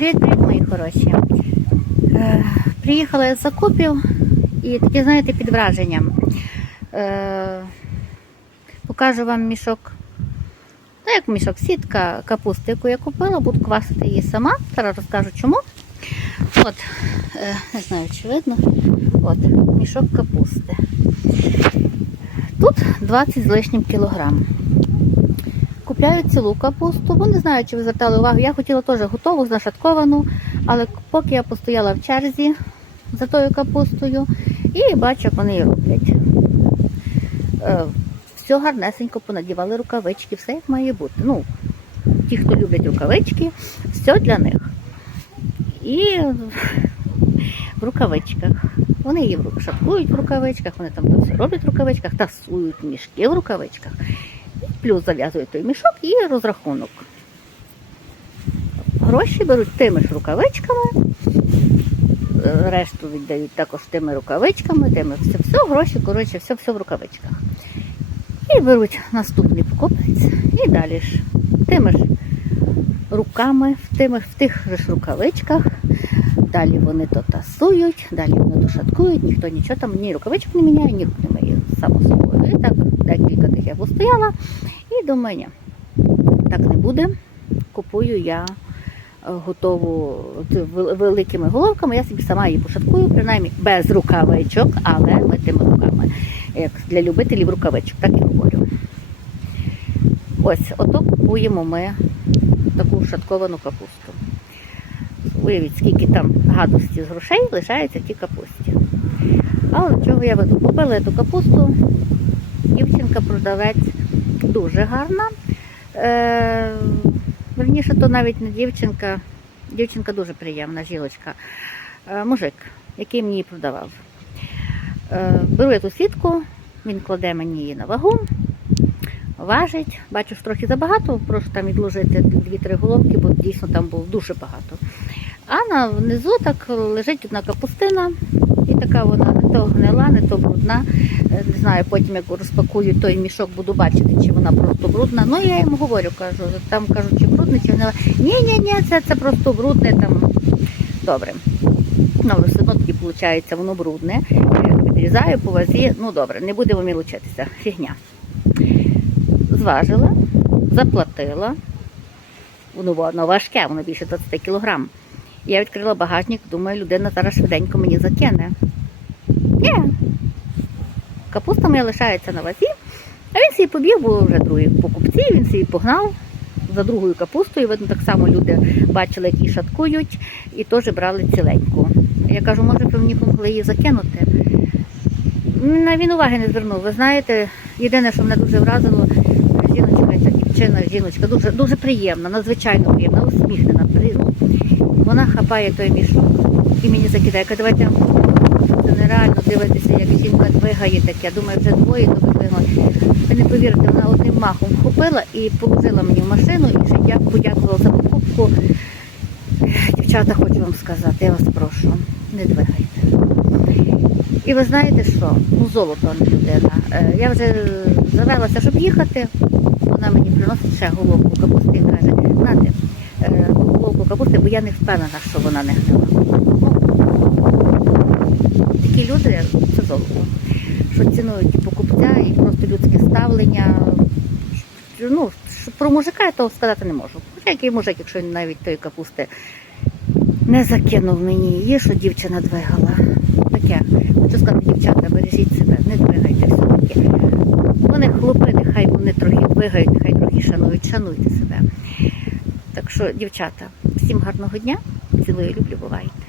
Привіт-привіт, мої хороші. Е, приїхала я з закупів і таке, знаєте, під враженням. Е, покажу вам мішок. Та як мішок, сітка капусти, яку я купила, буду квасити її сама. Зараз розкажу чому. От, е, не знаю, чи видно. От, мішок капусти. Тут 20 з лишнім кілограм. Купляю цілу капусту, бо не знаю, чи ви звертали увагу. Я хотіла теж готову, зашатковану, але поки я постояла в черзі за тою капустою і бачу, як вони її роблять. Е, все гарнесенько понадівали рукавички, все як має бути. Ну, ті, хто люблять рукавички, все для них. І в рукавичках. Вони її шаткують в рукавичках, вони там все роблять в рукавичках, тасують мішки в рукавичках. Плюс зав'язують той мішок і розрахунок. Гроші беруть тими ж рукавичками, решту віддають також тими рукавичками, тими все, все гроші, коротше, все, все в рукавичках. І беруть наступний покупець і далі ж тими ж руками, в, тими, в тих ж рукавичках. Далі вони то тасують, далі вони дошаткують, ніхто нічого там, ні рукавичок не міняє, ні рук не миє, само собою. І так декілька тих я постояла і думаю, ні, так не буде. Купую я е, готову великими головками, я собі сама її пошаткую, принаймні без рукавичок, але митими руками. Як для любителів рукавичок, так і говорю. Ось, ото купуємо ми таку шатковану капусту. Уявіть, скільки там гадості з грошей лишається в тій капусті. Але до чого я веду? Купила я ту капусту, дівчинка-продавець дуже гарна. Е, верніше, то навіть не дівчинка, дівчинка дуже приємна, жіночка. Е, мужик, який мені її продавав. Е, беру я ту сітку, він кладе мені її на вагу, важить. Бачу, що трохи забагато, прошу там відложити 2-3 головки, бо дійсно там було дуже багато. А на внизу так лежить одна капустина, і така вона не то гнила, не то брудна. Е, Не знаю, потім як розпакую той мішок, буду бачити, чи вона просто брудна. Ну я йому говорю, кажу, там кажу, чи брудне, чи гнила. Ні, ні, ні, це, це просто брудне там. Добре. Ну, все одно тоді виходить, воно брудне. Відрізаю по вазі. Ну добре, не будемо мілочитися. Фігня. Зважила, заплатила. Воно воно важке, воно більше 20 кілограм. Я відкрила багажник, думаю, людина зараз швиденько мені закине. Ні. Капуста моя лишається на вазі, а він собі побіг, бо вже другі покупці, він собі погнав за другою капустою. Видно, так само люди бачили, як її шаткують, і теж брали ціленьку. Я кажу, може, мені могли її закинути. На він уваги не звернув. Ви знаєте, єдине, що мене дуже вразило, жіночка, ця дівчина, жіночка, дуже, дуже приємна, надзвичайно приємна, усміхнена. Ну, Вона хапає той мішок і мені закидає. Каже, давайте я вам покажу. це нереально дивитися, як жінка двигає таке. Я думаю, вже двоє то двигала. Ви не повірите, вона одним махом вхопила і положила мені в машину і ще я подякувала за покупку. Дівчата, хочу вам сказати, я вас прошу, не двигайте. І ви знаєте що? Ну, золото людина. Е, Я вже завелася, щоб їхати. Вона мені приносить ще головку капусти і каже, нате, е, головку капусти, бо я не впевнена, що вона не гнила. Такі люди це золото. Що цінують покупця, і просто людське ставлення. Ну, про мужика я того сказати не можу. Хоча який мужик, якщо він навіть тої капусти не закинув мені її, що дівчина двигала. Таке. Хочу сказати, дівчата, бережіть себе, не двигайте все-таки. Вони хлопи, нехай вони трохи двигають, нехай трохи шанують, шануйте себе. Так що, дівчата, всім гарного дня, цілую, люблю, бувайте.